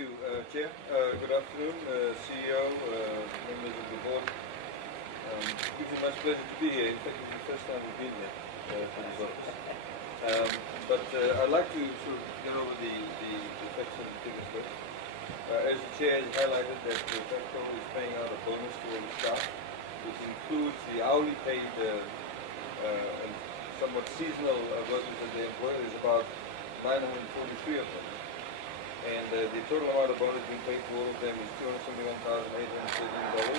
you, Chair. Good afternoon, CEO, members of the board. It gives me much pleasure to be here. In fact, it's the first time we've been here for this office. I'd like to sort of get over the facts and the figures first. As the Chair has highlighted that PEFCO is paying out a bonus to all the staff, which includes the hourly paid and somewhat seasonal workers that they employ. There's about 943 of them. And the total amount of bonus being paid to all of them is $271,813.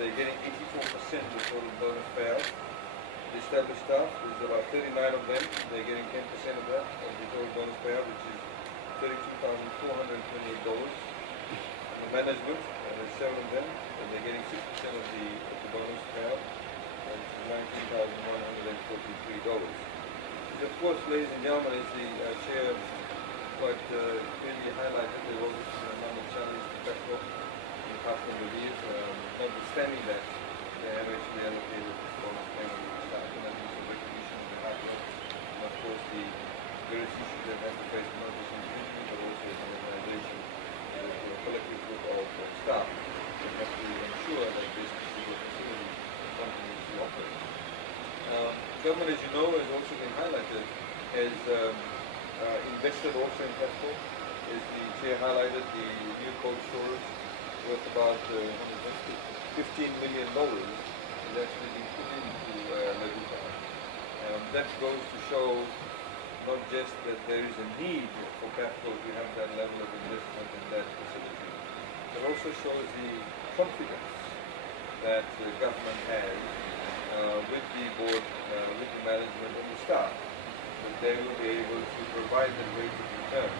They're getting 84% of the total bonus payout. The established staff, there's about 39 of them. They're getting 10% of that, of the total bonus payout, which is $32,428. And the management, there's 7 of them, and they're getting 6% of the bonus payout, which is $19,143. Which, of course, ladies and gentlemen, as the Chair quite clearly highlighted, there was a number of challenges to PEFCO in the past number of years. Notwithstanding that, they have actually allocated this bonus payment to the staff, and that is a recognition of the hard work, and of course the various issues they have to face, not just individually, but also as an organization, as a collective group of staff that have to ensure that this particular facility continues to operate. Government, as you know, has also been highlighted, has invested also in PEFCO. As the Chair highlighted, the new cold storage worth about $15 million is actually being put into Levuka. That goes to show not just that there is a need for PEFCO to have that level of investment in that facility, but also shows the confidence that the government has with the board, with the management and the staff, that they will be able to provide the rate of return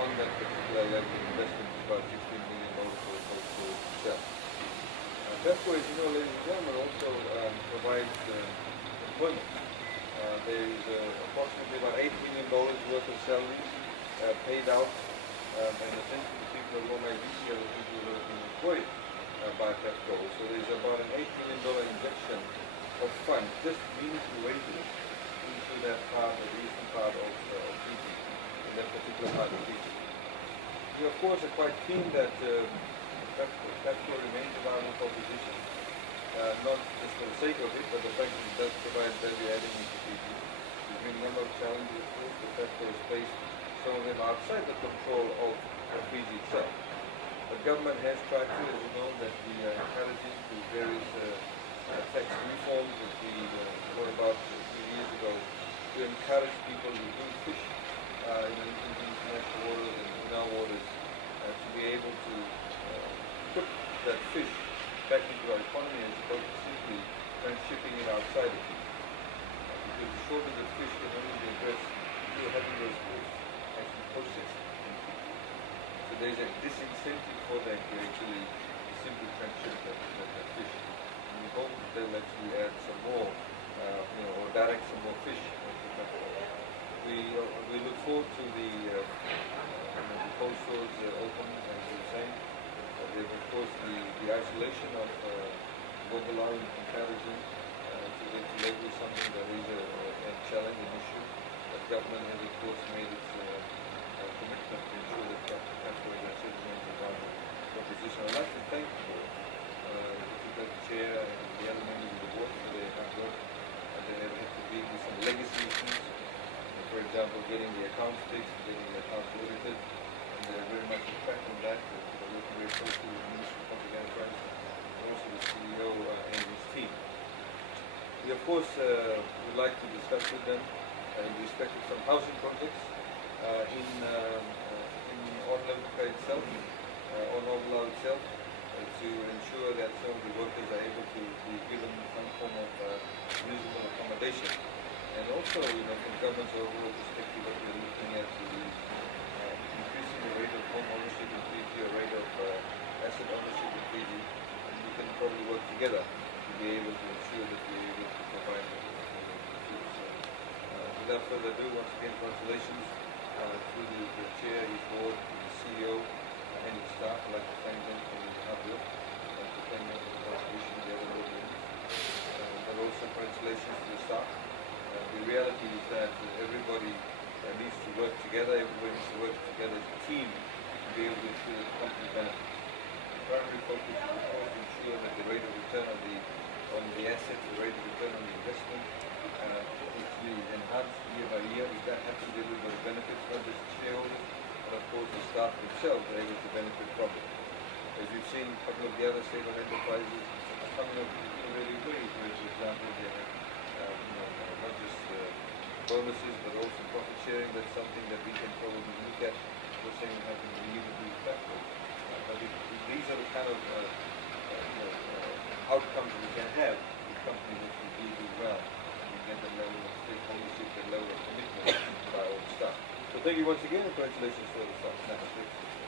on that particular level of investment, about $15 million for the cold storage itself. PEFCO, as you know, ladies and gentlemen, also provides employment. There is approximately about $8 million worth of salaries paid out, and essentially the people of Loma Ivisi are the people who have been employed by PEFCO. So there's about an $8 million injection of funds, just meaningful wages, into that part, the eastern part of Fiji, in that particular part of Fiji. We, of course, are quite keen that PEFCO remains a viable proposition, not just for the sake of it, but the fact that it does provide value adding into Fiji. There's been a number of challenges, of course, that PEFCO has faced, some of them outside the control of Fiji itself. The government has tried to, as you know, that we are encouraging through various tax reforms that we wrote about a few years ago to encourage people who do fish in the international waters and in our waters to be able to put that fish back into our economy as opposed to simply transshipping it outside of Fiji. Because the shortage of fish can only be addressed through having those fish actually processed in Fiji. So there's a disincentive for them to actually simply transship that fish. And we hope that they'll actually add some more, or direct some more fish into PEFCO. We look forward to the cold stores open, as you were saying. There's of course the isolation of Bogalau in comparison to Legu is something that is a challenge, an issue. But government has of course made its commitment to ensure that PEFCO is a citizen environment proposition. I'd like to thank the board, the Chair and the other members of the board for their hard work. They have had to deal with some legacy issues. For example, getting the accounts fixed, getting the accounts audited, and they're very much on track on that. They're working very closely with the Ministry of Public Enterprise and also the CEO and his team. We, of course, would like to discuss with them in respect of some housing projects on Levuka itself, on Ovalau itself, to ensure that some of the workers are able to be given some form of reasonable accommodation. And also, from government's overall perspective, what we're looking at is increasing the rate of home ownership in Fiji, a rate of asset ownership in Fiji, and we can probably work together to be able to ensure that we're able to provide that in the future. So, without further ado, once again, congratulations to the Chair, his board, the CEO, and his staff. I'd like to thank them for the hard work, and to thank them for the contribution of the other board members, but also congratulations to the staff. The reality is that everybody needs to work together, everybody needs to work together as a team enhanced year by year. We have to deliver benefits, not just shareholders, but of course the staff themselves are able to benefit from it. As we've seen, a couple of the other state-owned enterprises are coming up with innovative ways. For example, they have not just bonuses, but also profit sharing. That's something that we can probably look at. We're saying we have to believe in these platforms. But these are the kind of outcomes we can have with companies that we do well. We get the level of state ownership, the level of commitment by our staff. So thank you once again, and congratulations for the staff.